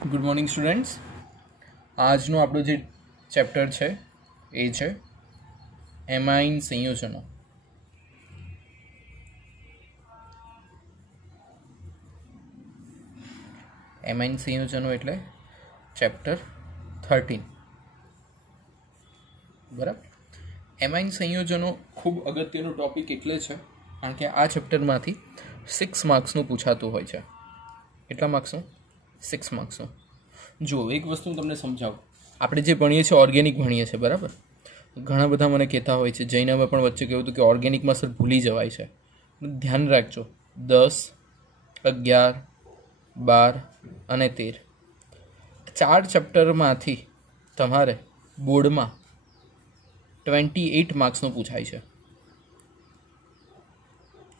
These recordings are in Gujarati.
Good morning students. આજનો આપણો જે ચેપ્ટર છે એ છે એમાઇન સંયોજનો। એમાઇન સંયોજનો એટલે ચેપ્ટર 13 બરાબર। એમાઇન સંયોજનો ખૂબ અગત્યનો ટોપિક એટલે છે કારણ કે આ ચેપ્ટરમાંથી 6 માર્ક્સનું પૂછાતું હોય છે। કેટલા માર્ક્સનું? 6 માર્ક્સનું। જો એક વસ્તુ તમને સમજાવું, આપણે જે ભણીએ છીએ ઓર્ગેનિક ભણીએ છીએ બરાબર। ઘણા બધા મને કહેતા હોય છે, જઈને અમે પણ વચ્ચે કહ્યું હતું કે ઓર્ગેનિકમાં સર ભૂલી જવાય છે। ધ્યાન રાખજો, 10, 11, 12 અને 13 4 ચેપ્ટરમાંથી તમારે બોર્ડમાં 28 માર્ક્સનું પૂછાય છે।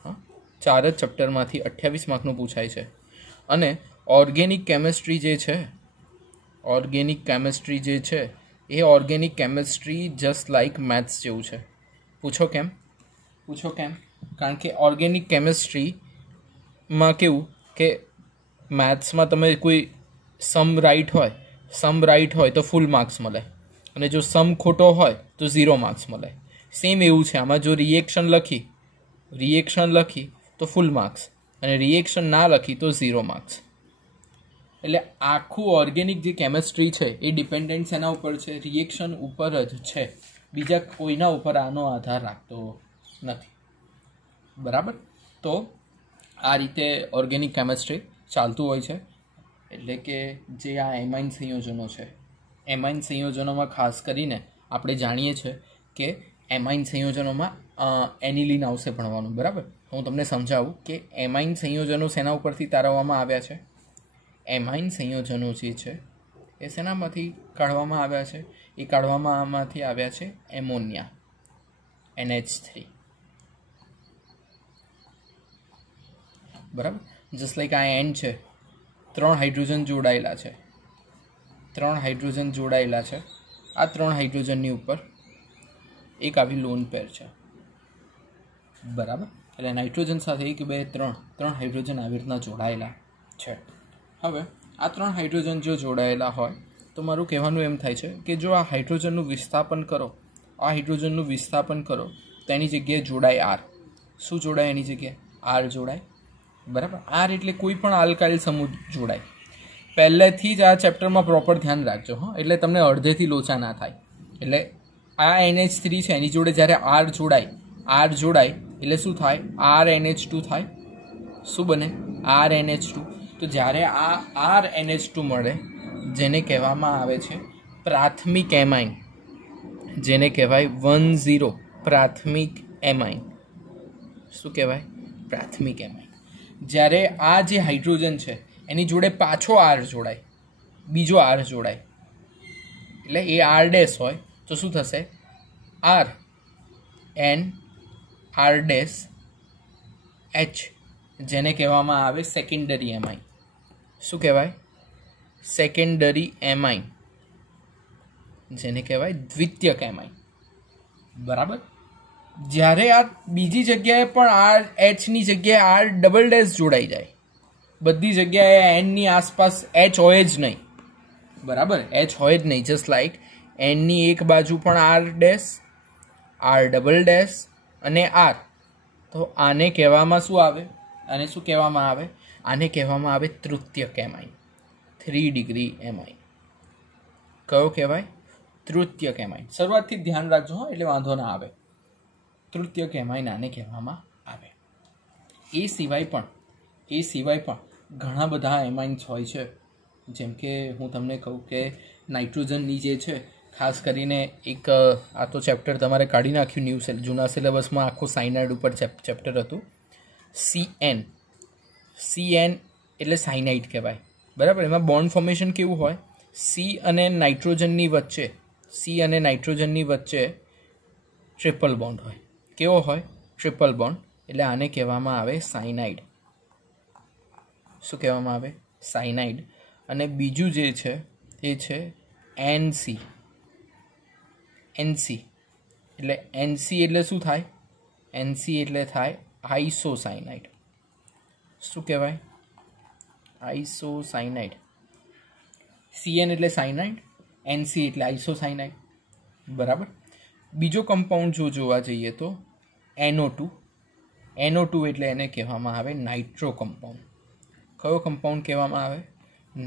હા, 4 જ ચેપ્ટરમાંથી 28 માર્ક્સનું પૂછાય છે। અને ઓર્ગેનિક કેમેસ્ટ્રી જે છે એ organic chemistry just like maths જેવું છે। પૂછો કેમ? કારણ કે ઓર્ગેનિક કેમેસ્ટ્રીમાં કેવું કે મેથ્સમાં તમે કોઈ સમ રાઈટ હોય તો ફૂલ માર્ક્સ મળે, અને જો સમ ખોટો હોય તો 0 માર્ક્સ મળે। સેમ એવું છે આમાં, જો રિએક્શન લખી તો ફૂલ માર્ક્સ, અને રિએક્શન ના લખી તો 0 માર્ક્સ। એટલે આખું ઓર્ગેનિક જે કેમેસ્ટ્રી છે એ ડિપેન્ડન્ટ એના ઉપર છે, રિએક્શન ઉપર જ છે, બીજા કોઈના ઉપર આનો આધાર રાખતો નથી બરાબર। તો આ રીતે ઓર્ગેનિક કેમેસ્ટ્રી ચાલતું હોય છે। એટલે કે જે આ એમાઇન સંયોજનો છે, એમાઇન સંયોજનોમાં ખાસ કરીને આપણે જાણીએ છીએ કે એમાઇન સંયોજનોમાં એનિલિન આવશે ભણવાનું બરાબર। હું તમને સમજાવું કે એમાઇન સંયોજનો શેના ઉપરથી તારવવામાં આવ્યા છે। એમાઇન સંયોજનો જે છે એ શેનામાંથી કાઢવામાં આવ્યા છે? એ કાઢવામાં આવ્યા છે એમોનિયા, NH3 બરાબર। જસ્ટ લાઈક આ એન છે, 3 હાઇડ્રોજન જોડાયેલા છે, આ 3 હાઇડ્રોજનની ઉપર એક આવી લોન પેર છે બરાબર। એટલે નાઇટ્રોજન સાથે 1, 2, 3 હાઇડ્રોજન આવી રીતના જોડાયેલા છે। હવે આ 3 હાઇડ્રોજન જો જોડાયેલા હોય તો મારું કહેવાનું એમ થાય છે કે જો આ હાઇડ્રોજનનું વિસ્થાપન કરો તો એની જગ્યાએ જોડાય આર। શું જોડાય એની જગ્યાએ? આર જોડાય બરાબર। આર એટલે કોઈ પણ આલ્કાઇલ સમૂહ જોડાય। પહેલેથી જ આ ચેપ્ટરમાં પ્રોપર ધ્યાન રાખજો હા, એટલે તમને અડધેથી લોચા ના થાય। એટલે આ NH3 છે એની જોડે જ્યારે આર જોડાય એટલે શું થાય? RNH2 થાય। શું બને? RNH2। તો જ્યારે આ RNH2 મળે, જેને કહેવામાં આવે છે પ્રાથમિક એમાઇન, જેને કહેવાય 1,0 પ્રાથમિક એમાઇન। શું કહેવાય? પ્રાથમિક એમાઇન। જ્યારે આ જે હાઇડ્રોજન છે એની જોડે પાછો આર જોડાય, બીજો આર જોડાય, એટલે એ આર ડેશ હોય તો શું થશે? R ડેશ H, જેને કહેવામાં આવે સેકન્ડરી એમાઇન। શું કહેવાય? સેકન્ડરી એમાઇન, જેને કહેવાય દ્વિતીયક એમાઇન બરાબર। જ્યારે આ બીજી જગ્યાએ પણ આર એચની જગ્યાએ આર ડબલ ડેશ જોડાઈ જાય, બધી જગ્યાએ એનની આસપાસ એચ હોય જ નહીં બરાબર, એચ હોય જ નહીં। જસ્ટ લાઈક એનની એક બાજુ પણ R dash, R double dash અને આર, તો આને કહેવામાં શું આવે? આને કહેવામાં આવે તૃતીયક એમાઇન, 3 ડિગ્રી એમાઇન। કયો કહેવાય? તૃતીયક એમાઇન। શરૂઆતથી ધ્યાન રાખજો હા, એટલે વાંધો ના આવે। તૃતીયક એમાઇન આને કહેવામાં આવે। એ સિવાય પણ ઘણા બધા એમાઇન્સ હોય છે, જેમ કે હું તમને કહું કે નાઇટ્રોજનની જે છે, ખાસ કરીને એક આ તો ચેપ્ટર તમારે કાઢી નાખ્યું, જૂના સિલેબસમાં આખું સાયનાઇડ ઉપર ચેપ્ટર હતું। CN એટલે સાયનાઇડ કહેવાય બરાબર। એમાં બોન્ડ ફોર્મેશન કેવું હોય? સી અને નાઇટ્રોજનની વચ્ચે ટ્રિપલ બોન્ડ હોય। કેવો હોય? Triple bond. એટલે આને કહેવામાં આવે સાયનાઇડ। શું કહેવામાં આવે? સાયનાઇડ। અને બીજું જે છે એ છે NC એટલે શું થાય? NC એટલે થાય આઇસોસાયનાઇડ। શું કહેવાય? આઇસોસાયનાઇડ। CN એટલે સાયનાઇડ, NC એટલે આઇસોસાયનાઇડ, બરાબર. બીજો કમ્પાઉન્ડ જો જોવા જઈએ તો NO2. NO2 એટલે એને કહેવામાં આવે નાઇટ્રો કમ્પાઉન્ડ. કયો કમ્પાઉન્ડ કહેવામાં આવે?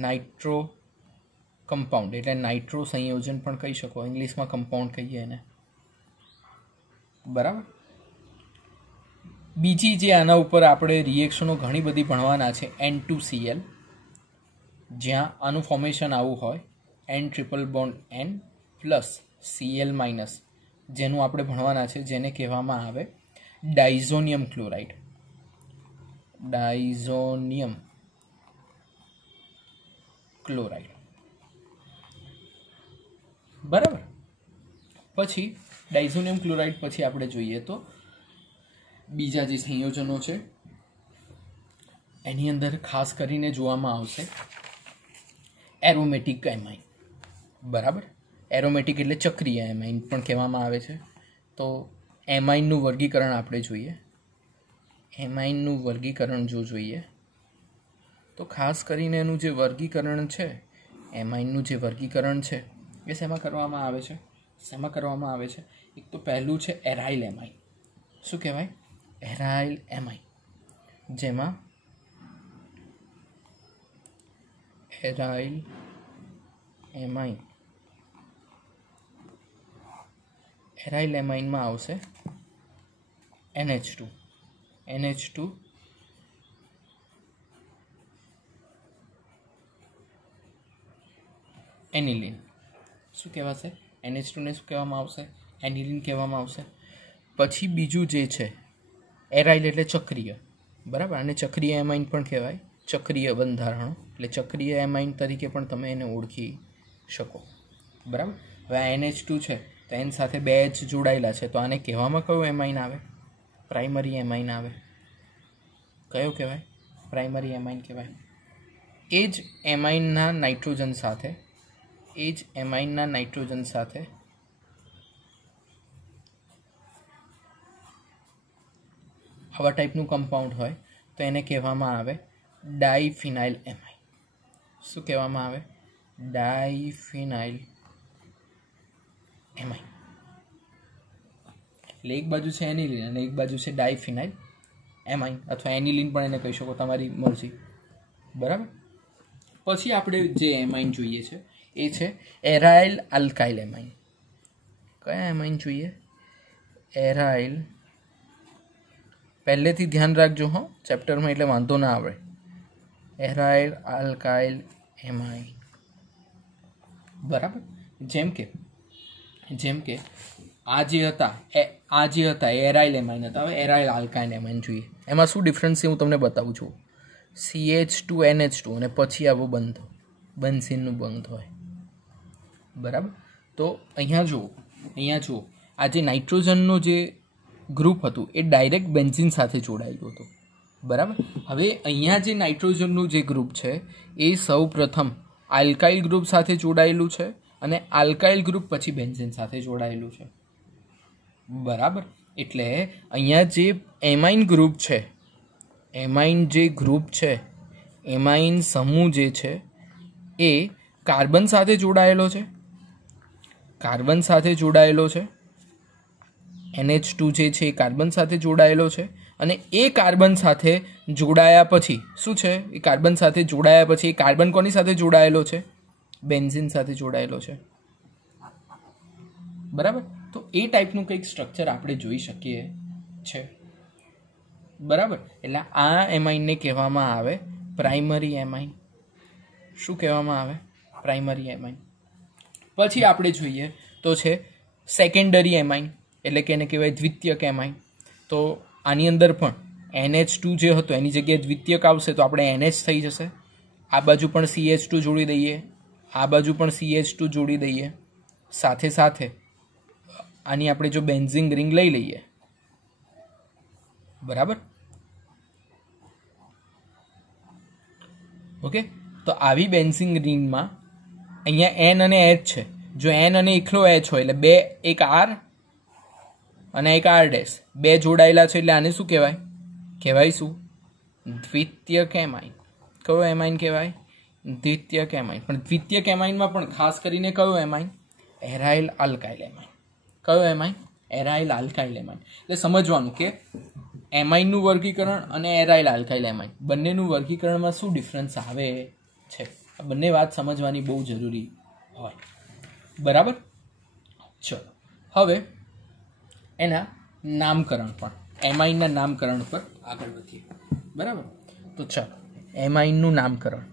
નાઇટ્રો કમ્પાઉન્ડ એટલે નાઇટ્રો સંયોજન પણ કહી શકો, ઇંગ્લિશમાં કમ્પાઉન્ડ કહીએ એને, બરાબર. બીજી જે આના ઉપર આપણે રિએક્શનો ઘણી બધી ભણવાના છે, N2Cl, જ્યાં આનું ફોર્મેશન આવું હોય, N triple bond N plus Cl minus, જેનું આપણે ભણવાના છે, જેને કહેવામાં આવે ડાઇઝોનિયમ ક્લોરાઇડ. ડાઇઝોનિયમ ક્લોરાઇડ, બરાબર. પછી ડાઇઝોનિયમ ક્લોરાઇડ પછી આપણે જોઈએ તો બીજા જે સંયોજનો છે એની અંદર ખાસ કરીને જોવામાં આવશે એરોમેટિક એમાઇન, બરાબર. એરોમેટિક એટલે ચક્રીય એમાઇન પણ કહેવામાં આવે છે. તો એમાઇનનું વર્ગીકરણ આપણે જોઈએ. એમાઇનનું વર્ગીકરણ જો જોઈએ તો ખાસ કરીને એનું જે વર્ગીકરણ છે, એમાઇનનું જે વર્ગીકરણ છે એ શેમાં કરવામાં આવે છે? એક તો પહેલું છે એરાઇલ એમાઇન. શું કહેવાય? એરાઇલ એમાઇન, જેમાં એરાઇલ એમાઇન, એરાઇલ એમાઇનમાં આવશે NH2 એનિલિન. શું કહેવાશે? NH2 ને શું કહેવામાં આવશે? એનિલિન કહેવામાં આવશે. પછી બીજું જે છે એરાઇલ એટલે ચક્રીય, બરાબર. અને ચક્રીય એમાઇન પણ કહેવાય, ચક્રીય બંધારણો, એટલે ચક્રીય એમાઇન તરીકે પણ તમે એને ઓળખી શકો, બરાબર. હવે આ NH2 છે તો એન સાથે 2 H જોડાયેલા છે, તો આને કહેવામાં કયો એમાઇન આવે? પ્રાઇમરી એમાઇન આવે. કયો કહેવાય? પ્રાઇમરી એમાઇન કહેવાય. એ જ એમાઇનના નાઇટ્રોજન સાથે આવા ટાઈપનું કમ્પાઉન્ડ હોય તો એને કહેવામાં આવે ડાઇફિનાઇલ એમાઇન. શું કહેવામાં આવે? ડાઇફિનાઇલ એમાઇન. એટલે એક બાજુ છે એનિલિન અને એક બાજુ છે ડાઇફિનાઇલ એમાઇન, અથવા એનિલિન પણ એને કહી શકો, તમારી મરજી, બરાબર. પછી આપણે જે એમાઇન જોઈએ છે એ છે એરાઇલ આલ્કાઇલ એમાઇન. કયા એમાઇન જોઈએ? એરાઇલ, પહેલેથી ધ્યાન રાખજો હો ચેપ્ટરમાં, એટલે વાંધો ના આવે. એરાઇલ આલ્કાઇલ એમાઇન, બરાબર. જેમ કે આ જે હતા એરાઇલ એમાઇન હતા. હવે એરાઇલ આલ્કાઇલ એમાઇન જોઈએ. એમાં શું ડિફરન્સ છે હું તમને બતાવું છું. CH2NH2 અને પછી આવો બેન્ઝીનનું બંધ હોય, બરાબર. તો અહીંયા જુઓ આ જે નાઇટ્રોજનનો જે ગ્રુપ હતું એ ડાયરેક્ટ બેન્ઝીન સાથે જોડાયેલું હતું, બરાબર. હવે અહીંયા જે નાઇટ્રોજનનું જે ગ્રુપ છે એ સૌ પ્રથમ આલ્કાઇલ ગ્રુપ સાથે જોડાયેલું છે અને આલ્કાઇલ ગ્રુપ પછી બેન્ઝીન સાથે જોડાયેલું છે, બરાબર. એટલે અહીંયા જે એમાઇન સમૂહ જે છે એ કાર્બન સાથે જોડાયેલો છે. NH2 જે છે એ કાર્બન સાથે જોડાયેલો છે અને એ કાર્બન સાથે જોડાયા પછી શું છે? એ કાર્બન સાથે જોડાયા પછી એ કાર્બન કોની સાથે જોડાયેલો છે? બેન્ઝીન સાથે જોડાયેલો છે, બરાબર. તો એ ટાઈપનું કંઈક સ્ટ્રક્ચર આપણે જોઈ શકીએ છે, બરાબર. એટલે આ એમાઇનને કહેવામાં આવે પ્રાઇમરી એમાઇન. શું કહેવામાં આવે? Primary amine. પછી આપણે જોઈએ તો છે સેકન્ડરી એમાઇન, એટલે કે એને કહેવાય દ્વિતીયક એમાઇન. તો આની અંદર પણ NH2 જે હતો એની જગ્યાએ દ્વિતીયક આવશે તો આપણે NH થઈ જશે. આ બાજુ પણ CH2 જોડી દઈએ, આ બાજુ પણ CH2 જોડી દઈએ. સાથે સાથે આની આપણે જો બેન્ઝીન રિંગ લઈ લઈએ, બરાબર. ઓકે, તો આવી બેન્ઝીન રિંગમાં અહીંયા N અને H છે. જો N અને એકલો H હોય એટલે બે, એક R અને એક R ડેશ, બે જોડાયેલા છે એટલે આને શું કહેવાય? કહેવાય શું? દ્વિતીયક એમાઇન. કયો એમાઇન કહેવાય? દ્વિતીયક એમાઇન. પણ દ્વિતીયક એમાઇનમાં પણ ખાસ કરીને કયો એમાઇન? Aryl alkyl amine. કયો એમાઇન? Aryl alkyl amine. એટલે સમજવાનું કે એમાઇનનું વર્ગીકરણ અને એરાઇલ આલ્કાઇલ એમાઇન બંનેનું વર્ગીકરણમાં શું ડિફરન્સ આવે છે. આ બંને વાત સમજવાની બહુ જરૂરી હોય. બરાબર. ચલો હવે એના નામકરણ પણ, એમાઇનના નામકરણ પર આગળ વધીએ. બરાબર. તો ચાલો એમાઇનનું નામકરણ.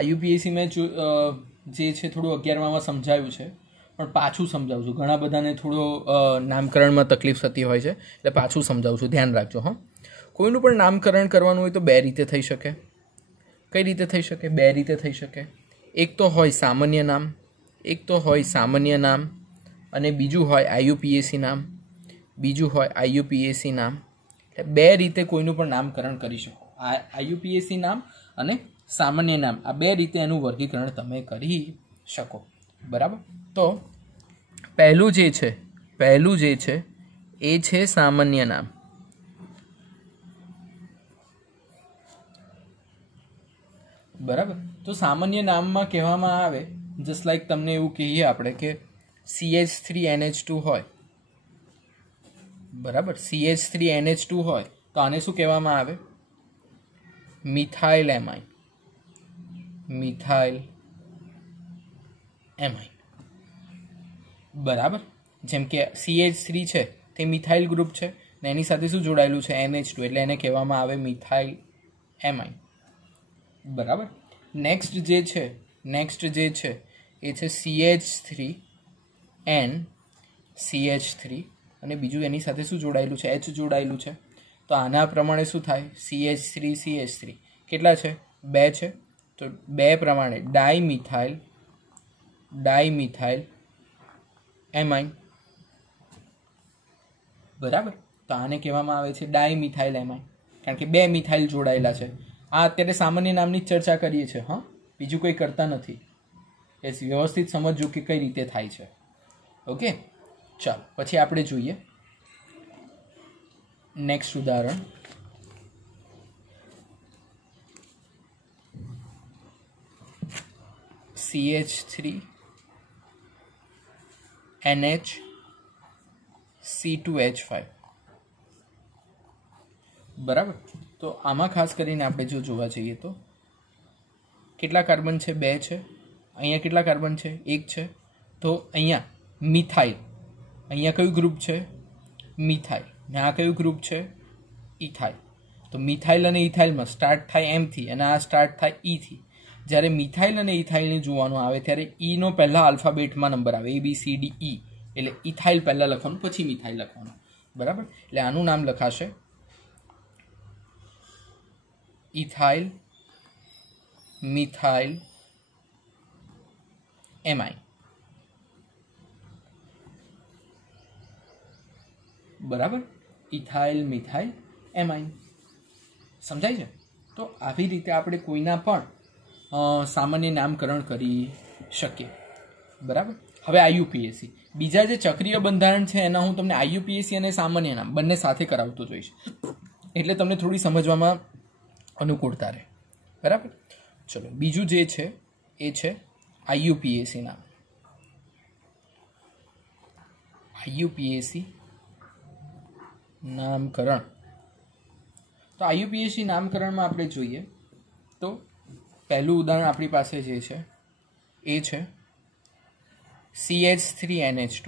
IUPAC મેં જે છે થોડું 11માં સમજાવ્યું છે, પણ પાછું સમજાવું છું. ઘણા બધાને થોડો નામકરણમાં તકલીફ થતી હોય છે, એટલે પાછું સમજાવું છું, ધ્યાન રાખજો. હા, કોઈનું પણ નામકરણ કરવાનું હોય તો બે રીતે થઈ શકે. કઈ રીતે થઈ શકે? બે રીતે થઈ શકે. એક તો હોય સામાન્ય નામ, એક તો હોય સામાન્ય નામ, અને બીજું હોય IUPAC નામ, બીજું હોય IUPAC નામ. એટલે બે રીતે કોઈનું પણ નામકરણ કરી શકો. IUPAC નામ અને સામાન્ય નામ, આ બે રીતે એનું વર્ગીકરણ તમે કરી શકો. બરાબર. તો પહેલું જે છે એ છે સામાન્ય નામ. બરાબર. તો સામાન્ય નામમાં કહેવામાં આવે, જસ્ટ લાઈક તમને એવું કહીએ આપણે કે CH3NH2 હોય. બરાબર. CH3NH2 હોય તો આને શું કહેવામાં આવે? Methyl amine. Methyl amine. બરાબર. જેમ કે CH3 છે તે મિથાઇલ ગ્રુપ છે ને એની સાથે શું જોડાયેલું છે? NH2, એટલે એને કહેવામાં આવે મિથાઇલ એમાઇન. બરાબર. નેક્સ્ટ જે છે એ છે CH3NCH3, અને બીજું એની સાથે શું જોડાયેલું છે? H જોડાયેલું છે. તો આના પ્રમાણે શું થાય? CH3CH3 કેટલા છે? બે છે. તો બે પ્રમાણે ડાઈમિથાઇલ એમાઇન. બરાબર. તો આને કહેવામાં આવે છે ડાઈમિથાઇલ એમાઇન, કારણ કે બે મિથાઇલ જોડાયેલા છે. આ અત્યારે સામાન્ય નામની જ ચર્ચા કરીએ છીએ. હા, બીજું કંઈ કરતા નથી. એ વ્યવસ્થિત સમજજો કે કઈ રીતે થાય છે. ઓકે, ચાલો પછી આપણે જોઈએ નેક્સ્ટ ઉદાહરણ. CH3NHC2H5. બરાબર. તો આમાં ખાસ કરીને આપણે જો જોવા જઈએ તો કેટલા કાર્બન છે? બે છે. અહીંયા કેટલા કાર્બન છે? એક છે. તો અહીંયા મિથાઇલ, અહીંયા કયું ગ્રુપ છે? મિથાઇલ. ને આ કયું ગ્રુપ છે? ઇથાઇલ. તો મિથાઇલ અને ઇથાઇલમાં સ્ટાર્ટ થાય M થી અને આ સ્ટાર્ટ થાય E થી. જ્યારે મિથાઇલ અને ઇથાઇલને જોવાનું આવે ત્યારે ઈનો પહેલા આલ્ફાબેટમાં નંબર આવે, ABCDE. એટલે ઇથાઇલ પહેલાં લખવાનું, પછી મિથાઇલ લખવાનું. બરાબર. એટલે આનું નામ લખાશે ઇથાઇલ મિથાઇલ એમાઇન. બરાબર. Ethyl methyl amine. સમજાય છે? તો આવી રીતે આપણે કોઈના પણ સામાન્ય નામકરણ કરી શકીએ. બરાબર. હવે IUPAC, બીજા જે ચક્રીય બંધારણ છે એના હું તમને IUPAC અને સામાન્ય નામ બંને સાથે કરાવતો જોઈશ, એટલે તમને થોડી સમજવામાં અનુકૂળતા રહે. બરાબર. ચલો બીજું જે છે એ છે IUPAC નામ. IUPAC નામકરણ. તો IUPAC નામકરણમાં આપણે જોઈએ તો પહેલું ઉદાહરણ આપણી પાસે જે છે એ છે CH3NH2.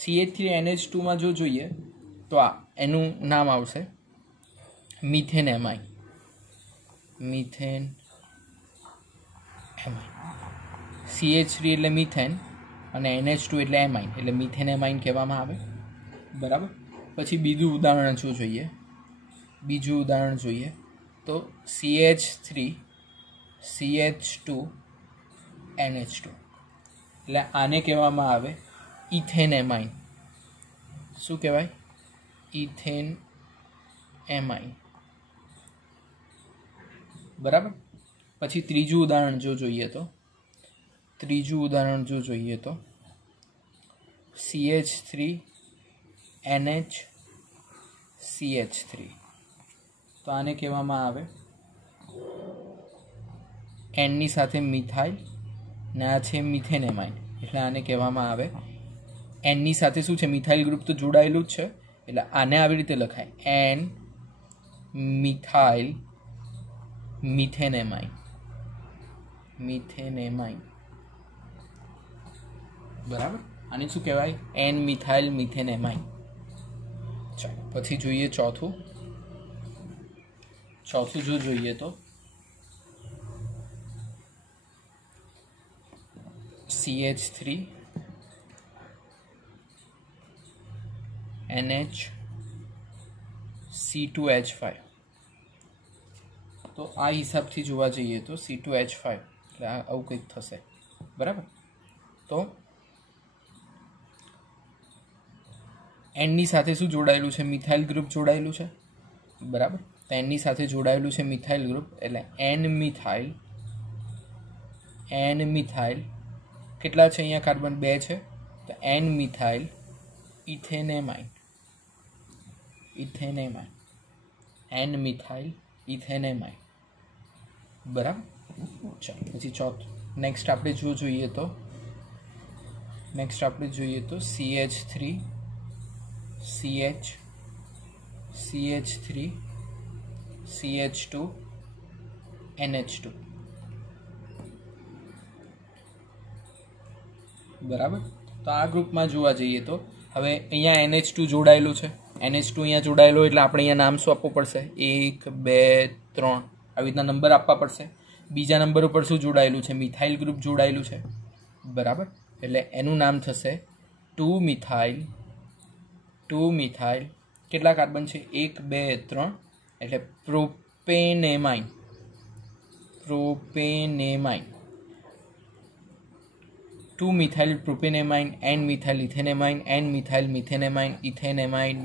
CH3NH2માં જો જોઈએ તો આ એનું નામ આવશે methane amine. Methane amine. CH3 એટલે મિથેન અને NH2 એટલે એમાઇન, એટલે મિથેન એમાઇન કહેવામાં આવે. બરાબર. પછી બીજું ઉદાહરણ જો જોઈએ, તો CH3CH2NH2, એટલે આને કહેવામાં આવે ઇથેન એમાઇન. શું કહેવાય? Ethane amine. બરાબર. પછી ત્રીજું ઉદાહરણ જો જોઈએ તો CH3 NH CH3 તો આને કહેવામાં આવે N ની સાથે મિથાઇલ ને આ છે મિથેનેમાઇન એટલે આને કહેવામાં આવે N ની સાથે શું છે મિથાઇલ ગ્રુપ તો જોડાયેલું જ છે એટલે આને આવી રીતે લખાય N મિથાઇલ મિથેનેમાઇન બરાબર આને શું કહેવાય N મિથાઇલ મિથેનેમાઇન ચાલો પછી જોઈએ ચોથું જો જોઈએ તો CH3 NH C2H5 તો આ હિસાબથી જોવા જઈએ તો C2H5 એટલે આવું કંઈક થશે બરાબર તો N ની સાથે શું જોડાયેલું છે મિથાઇલ ગ્રુપ જોડાયેલું છે બરાબર તો N ની સાથે જોડાયેલું છે મિથાઇલ ગ્રુપ એટલે N મિથાઇલ કેટલા છે અહીંયા કાર્બન 2 છે તો N methyl ethanamine N methyl ethanamine બરાબર ચાલો પછી નેક્સ્ટ આપણે જોઈએ તો CH3 CH2 NH2 બરાબર તો આ ગ્રુપમાં જોવા જઈએ તો હવે અહીંયા NH2 જોડાયેલું છે NH2 અહીંયા જોડાયેલો એટલે આપણે અહીંયા નામ શું આપવું પડશે 1 2 3 આવી રીતના નંબર આપવા પડશે બીજા નંબર ઉપર શું જોડાયેલું છે મિથાઇલ ગ્રુપ જોડાયેલું છે બરાબર એટલે એનું નામ થશે 2 મિથાઇલ કેટલા કાર્બન છે 1 2 3 એટલે propanamine 2 methyl propanamine N methyl ethanamine N methyl methanamine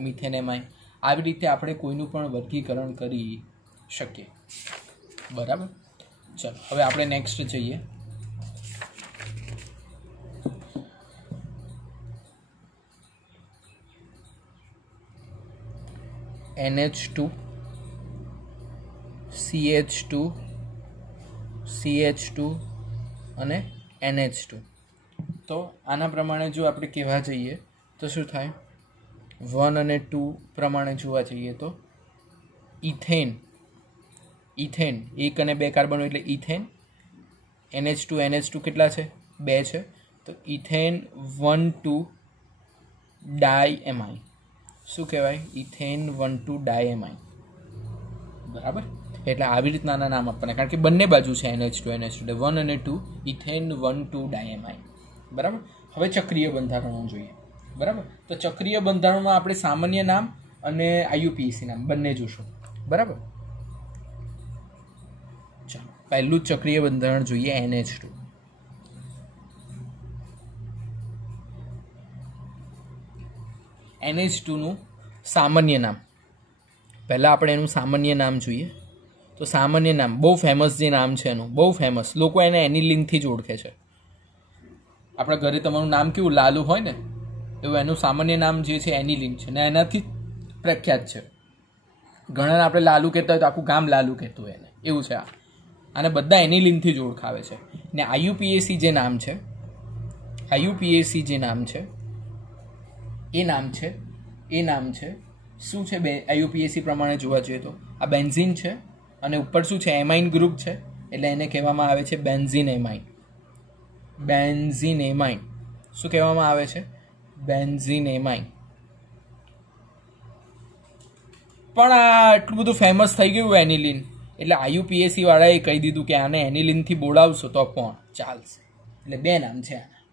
methanamine આવી રીતે આપણે કોઈનું પણ વર્ગીકરણ કરી શકીએ બરાબર ચલો હવે આપણે નેક્સ્ટ જઈએ NH2 CH2 અને NH2 તો આના પ્રમાણે જો આપણે કહેવા જઈએ તો શું થાય 1 અને 2 પ્રમાણે જોવા જઈએ તો ઇથેન 1 અને 2 કાર્બન એટલે ઇથેન NH2 કેટલા છે 2 છે તો ઇથેન 1,2 ડાયએમાઇન શું કહેવાય ઇથેન 1,2 ડાયએમાઇન બરાબર એટલે આવી રીતના નામ આપવાના કારણ કે બંને બાજુ છે NH2 એટલે 1 અને 2 ઇથેન 1,2 ડાયએમાઇન બરાબર હવે ચક્રીય બંધારણો જોઈએ બરાબર તો ચક્રીય બંધારણમાં આપણે સામાન્ય નામ અને IUPAC નામ બંને જોશું બરાબર ચાલો પહેલું જ ચક્રીય બંધારણ જોઈએ NH2 NH2નું સામાન્ય નામ પહેલાં આપણે એનું સામાન્ય નામ જોઈએ તો સામાન્ય નામ બહુ ફેમસ જે નામ છે એનું બહુ ફેમસ લોકો એને એનિલિનથી જ ઓળખે છે આપણા ઘરે તમારું નામ કેવું લાલુ હોય ને એવું એનું સામાન્ય નામ જે છે એનિલિન છે ને એનાથી પ્રખ્યાત છે ઘણા આપણે લાલુ કહેતા હોય તો આખું ગામ લાલુ કહેતું હોય એને એવું છે આને બધા એનિલિનથી જ ઓળખાવે છે ને IUPAC જે નામ છે એ નામ છે શું છે IUPAC પ્રમાણે જોવા જઈએ તો આ બેન્ઝીન છે અને ઉપર શું છે એમાઇન ગ્રુપ છે એટલે એને કહેવામાં આવે છે બેન્ઝીનેમાઇન શું કહેવામાં આવે છે બેન્ઝીનેમાઇન પણ આ એટલું બધું ફેમસ થઈ ગયું એનિલિન એટલે IUPAC વાળાએ કહી દીધું કે આને એનિલિનથી બોલાવશો તો પણ ચાલશે એટલે બે નામ છે આના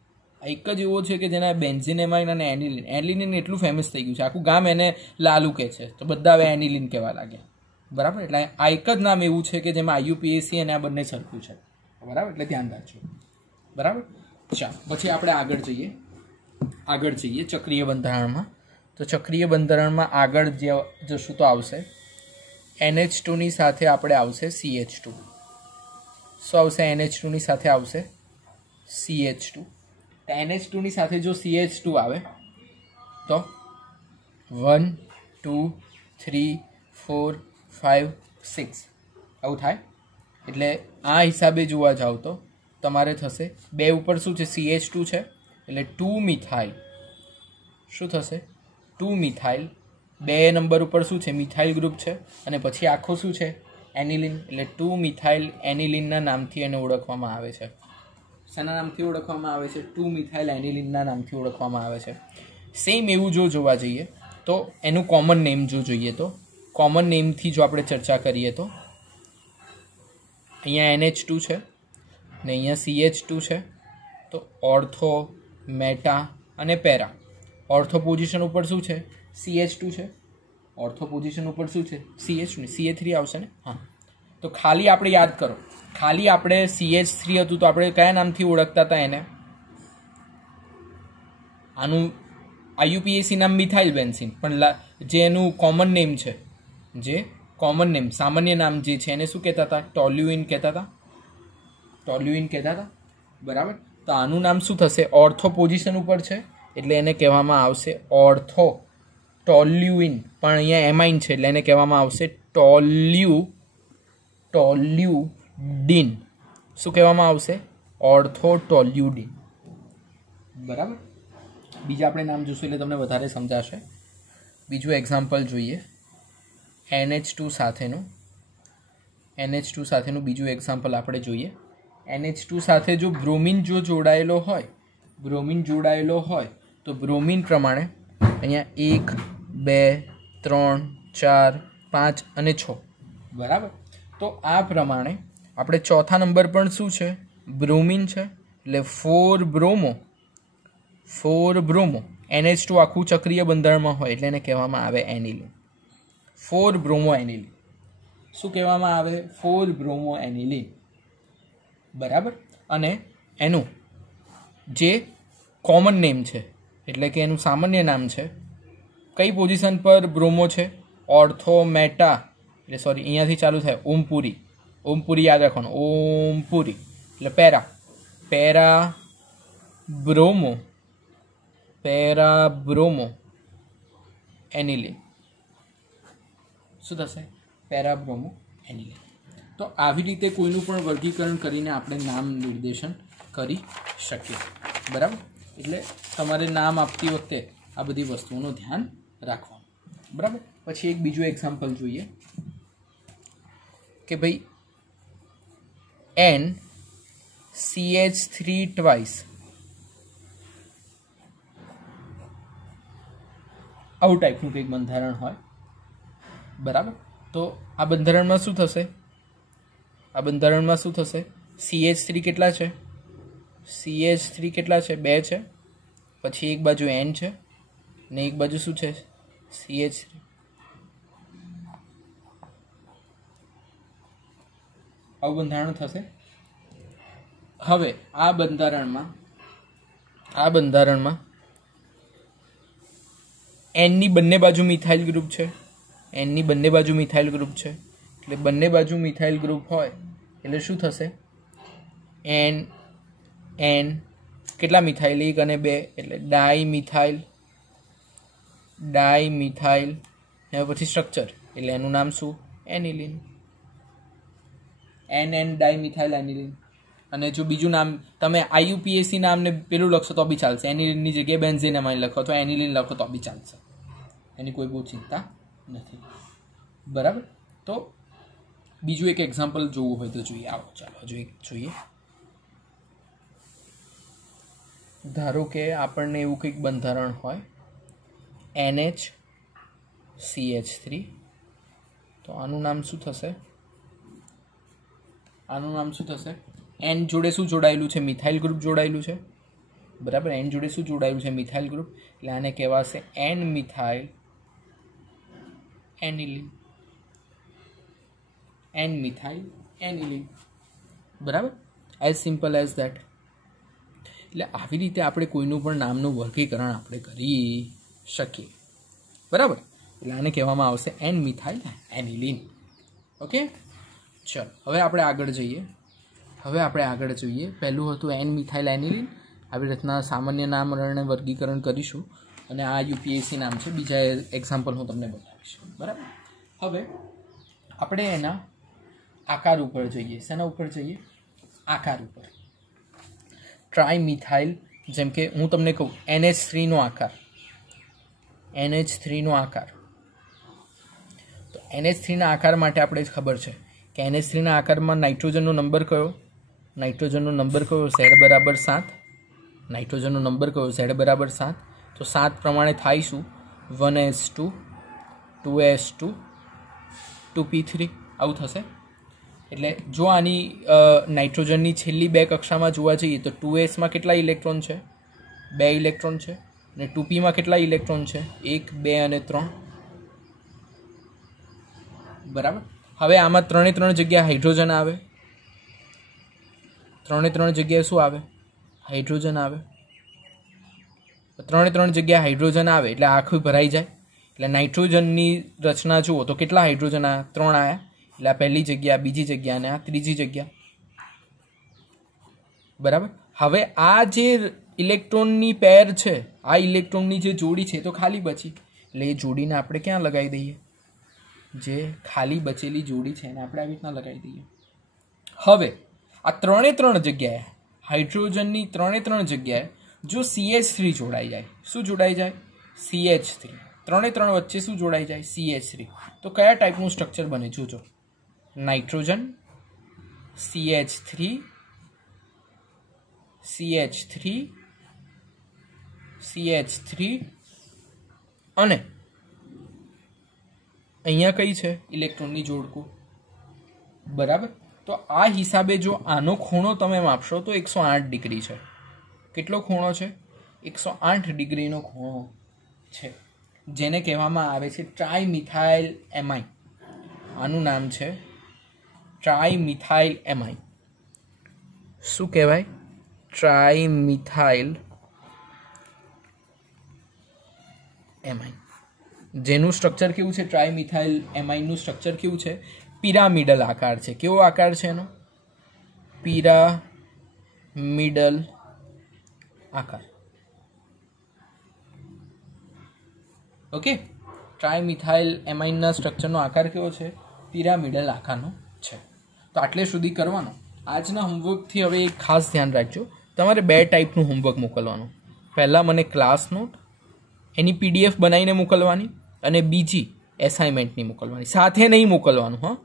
એક જ એવો છે કે જેના બેન્ઝીનેમાઇન અને એનિલિન એટલું ફેમસ થઈ ગયું છે આખું ગામ એને લાલુ કહે છે તો બધા હવે એનિલિન કહેવા લાગ્યા બરાબર એટલે આ એક જ નામ એવું છે કે જેમાં IUPAC અને આ બંને સરખું છે બરાબર એટલે ધ્યાન રાખજો બરાબર ચાલો પછી આપણે આગળ જઈએ ચક્રીય બંધારણમાં તો ચક્રીય બંધારણમાં આગળ જશું તો આવશે NH2 ની સાથે આપણે આવશે CH2 શું આવશે NH2 ની સાથે આવશે CH2 તો NH2 ની સાથે જો CH2 આવે તો 1 2 3 4 5 6 આવું થાય. એટલે આ હિસાબે જોવા જાવ તો તમારે થશે 2 ઉપર શું છે CH2 છે એટલે 2 મિથાઇલ શું થશે 2 મિથાઇલ. 2 નંબર ઉપર શું છે મિથાઇલ ગ્રુપ છે અને પછી આખો શું છે એનિલિન એટલે 2 મિથાઇલ એનિલિનના નામથી એને ઓળખવામાં આવે છે. શેના નામથી ઓળખવામાં આવે છે 2 મિથાઇલ એનિલિનના નામથી ઓળખવામાં આવે છે. સેમ એવું જો જોવા જઈએ તો એનું કોમન નેમ જો જોઈએ તો કોમન નેમથી જો આપણે ચર્ચા કરીએ તો અહીંયા NH2 છે ને અહીંયા CH2 છે તો ઓર્થો મેટા અને પેરા. ઓર્થો પોઝિશન ઉપર શું છે CH2 છે. ઓર્થો પોઝિશન ઉપર શું છે CH2 CH3 આવશે ને. હા તો ખાલી આપણે યાદ કરો ખાલી આપણે CH3 હતું તો આપણે કયા નામથી ઓળખતા હતા એને આનું IUPAC નામ મિથાઇલ બેન્ઝીન પણ જે એનું કોમન નેમ છે જે કોમન નેમ સામાન્ય નામ જે છે એને શું કહેતા હતા ટોલ્યુઇન કહેતા હતા બરાબર. તો આનું નામ શું થશે ઓર્થો પોઝિશન ઉપર છે એટલે એને કહેવામાં આવશે ઓર્થો ટોલ્યુઇન પણ અહીંયા એમાઇન છે એટલે એને કહેવામાં આવશે ટોલ્યુડિન. શું કહેવામાં આવશે ઓર્થો ટોલ્યુડિન બરાબર. બીજા આપણે નામ જોશું એટલે તમને વધારે સમજાશે. બીજું એક્ઝામ્પલ જોઈએ NH2 સાથેનું બીજું એક્ઝામ્પલ આપણે જોઈએ. NH2 સાથે જો બ્રોમિન જોડાયેલો હોય તો બ્રોમિન પ્રમાણે અહીંયા 1 2 3 4 5 અને 6 બરાબર. તો આ પ્રમાણે આપણે ચોથા નંબર પણ શું છે બ્રોમિન છે એટલે 4 બ્રોમો NH2 આખું ચક્રીય બંધારણમાં હોય એટલે એને કહેવામાં આવે એનિલિન. 4 બ્રોમો એનિલિન શું કહેવામાં આવે 4 બ્રોમો એનિલિન બરાબર. અને એનું જે કોમન નેમ છે એટલે કે એનું સામાન્ય નામ છે કઈ પોઝિશન પર બ્રોમો છે ઓર્થો મેટા એટલે સોરી અહીંયાથી ચાલુ થાય ઓમપુરી યાદ રાખવાનું ઓમપુરી એટલે પેરા બ્રોમો એનિલિન શું થશે પેરાબ્રોમો એનિલિન. તો આવી રીતે કોઈનું પણ વર્ગીકરણ કરીને આપણે નામ નિર્દેશન કરી શકીએ બરાબર. એટલે તમારે નામ આપતી વખતે આ બધી વસ્તુઓનું ધ્યાન રાખવાનું બરાબર. પછી એક બીજું એક્ઝામ્પલ જોઈએ કે ભાઈ NCH3 ટ્વાઇસ આવું ટાઈપનું કંઈક બંધારણ હોય બરાબર. તો આ બંધારણમાં શું થશે CH3 કેટલા છે 2 છે પછી એક બાજુ N છે ને એક બાજુ શું છે CH3 આવું બંધારણ થશે. હવે આ બંધારણમાં N ની બંને બાજુ મિથાઇલ ગ્રુપ છે એટલે બંને બાજુ મિથાઇલ ગ્રુપ હોય એટલે શું થશે N કેટલા મિથાઇલ 1 અને 2 એટલે ડાઇમિથાઇલ હવે પછી સ્ટ્રક્ચર એટલે એનું નામ શું એનિલિન NN ડાઇમિથાઇલ એનિલિન. અને જો બીજું નામ તમે IUPAC નામને પેલું લખશો તો બી ચાલશે એનિલિનની જગ્યાએ બેન્ઝીન એમાઇન લખો તો એનિલિન લખો તો બી ચાલશે એની કોઈ બહુ ચિંતા નથી બરાબર. તો બીજું એક એક્ઝામ્પલ જોવું હોય તો જોઈએ આવો ચાલો હજુ એક જોઈએ. ધારો કે આપણને એવું કંઈક બંધારણ હોય NHCH3 તો આનું નામ શું થશે N જોડે શું જોડાયેલું છે મિથાઇલ ગ્રુપ જોડાયેલું છે બરાબર. N જોડે શું જોડાયેલું છે મિથાઇલ ગ્રુપ એટલે આને કહેવાશે N મિથાઇલ એનિલિન બરાબર. As simple as that. એટલે આવી રીતે આપણે કોઈનું પણ નામનું વર્ગીકરણ આપણે કરી શકીએ બરાબર. એટલે આને કહેવામાં આવશે N મિથાઇલ એનિલિન. ઓકે ચલો હવે આપણે આગળ જઈએ પહેલું હતું N મિથાઇલ એનિલિન આવી રીતના સામાન્ય નામને વર્ગીકરણ કરીશું અને આ યુપીએસસી નામ છે. બીજા એક્ઝામ્પલ હું તમને બતાવીશ. બરાબર. હવે આપણે એના આકાર ઉપર જઈએ. શેના ઉપર જઈએ? આકાર ઉપર. ટ્રાયમિથાઇલ, જેમ કે હું તમને કહું NH3 નો આકાર, NH3 નો આકાર. તો NH3 ના આકાર માટે આપણે ખબર છે કે NH3 ના આકારમાં નાઇટ્રોજનનો નંબર કયો? નાઇટ્રોજનનો નંબર કયો? Z બરાબર 7. નાઇટ્રોજનનો નંબર કયો? Z બરાબર 7. તો 7 પ્રમાણે થાય શું? 1s2, 2s2, 2p3 આવું થશે. એટલે જો આની નાઇટ્રોજનની છેલ્લી બે કક્ષામાં જોવા જઈએ તો 2sમાં કેટલા ઇલેક્ટ્રોન છે? 2 ઇલેક્ટ્રોન છે. અને 2pમાં કેટલા ઇલેક્ટ્રોન છે? 1, 2 અને 3. બરાબર. હવે આમાં 3 જગ્યાએ હાઇડ્રોજન આવે. 3 જગ્યાએ શું આવે? હાઇડ્રોજન આવે. 3 જગ્યાએ હાઇડ્રોજન આવે એટલે આખું ભરાઈ જાય. એટલે નાઇટ્રોજનની રચના જુઓ તો કેટલા હાઇડ્રોજન આવ્યા? 3 આવ્યા. એટલે આ પહેલી જગ્યા, બીજી જગ્યા અને આ ત્રીજી જગ્યા. બરાબર. હવે આ જે ઇલેક્ટ્રોનની પેર છે, આ ઇલેક્ટ્રોનની જે જોડી છે તો ખાલી બચી. એટલે એ જોડીને આપણે ક્યાં લગાવી દઈએ? જે ખાલી બચેલી જોડી છે એને આપણે આવી રીતના લગાવી દઈએ. હવે આ 3 જગ્યાએ હાઇડ્રોજનની 3 જગ્યાએ જો CH3 જોડાઈ જાય, શું જોડાઈ જાય? CH3. 3 વચ્ચે શું જોડાઈ જાય? CH3. તો કયા ટાઈપનું સ્ટ્રક્ચર બને? જોજો. નાઇટ્રોજન, CH3, CH3, CH3 અને અહીંયા કઈ છે? ઇલેક્ટ્રોનની જોડકું. બરાબર. તો આ હિસાબે જો આનો ખૂણો તમે માપશો તો 108 ડિગ્રી છે. કેટલો ખૂણો છે? 108 ડિગ્રીનો ખૂણો છે, જેને કહેવામાં આવે છે ટ્રાયમિથાઇલ એમાઇન. આનું નામ છે ટ્રાયમિથાઇલ એમાઇન. શું કહેવાય? ટ્રાયમિથાઇલ એમાઇન. જેનું સ્ટ્રક્ચર કેવું છે? ટ્રાયમિથાઇલ એમાઇનનું સ્ટ્રક્ચર કેવું છે? પિરામિડલ આકાર છે. કેવો આકાર છે એનો? પિરામિડલ આકાર. ઓકે. ટ્રાયમિથાઇલ એમાઇનના સ્ટ્રક્ચરનો આકાર કેવો છે? પિરામિડલ આકારનો છે. તો આટલે સુધી કરવાનો. આજના હોમવર્કથી હવે એક ખાસ ધ્યાન રાખજો, તમારે 2 ટાઈપનું હોમવર્ક મોકલવાનું. પહેલાં મને ક્લાસ નોટ એની PDF બનાવીને મોકલવાની અને બીજી એસાઇનમેન્ટની મોકલવાની. સાથે નહીં મોકલવાનું. હા,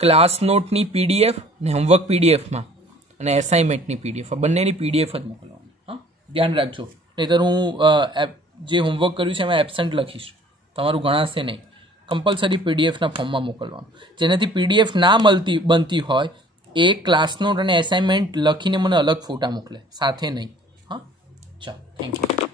ક્લાસ નોટની PDF ને હોમવર્ક PDFમાં અને એસાઇનમેન્ટની PDF, આ બંનેની PDF જ મોકલવાની. હા, ધ્યાન રાખજો. નહીંતર હું જે હોમવર્ક કર્યું છે એમાં એબસન્ટ લખીશ, તમારું ગણાશે નહીં. કમ્પલસરી PDFના ફોર્મમાં મોકલવાનું. જેનાથી PDF ના બનતી હોય એ ક્લાસ નોટ અને એસાઇનમેન્ટ લખીને મને અલગ ફોટા મોકલે, સાથે નહીં. હા, ચાલો, થેન્ક યુ.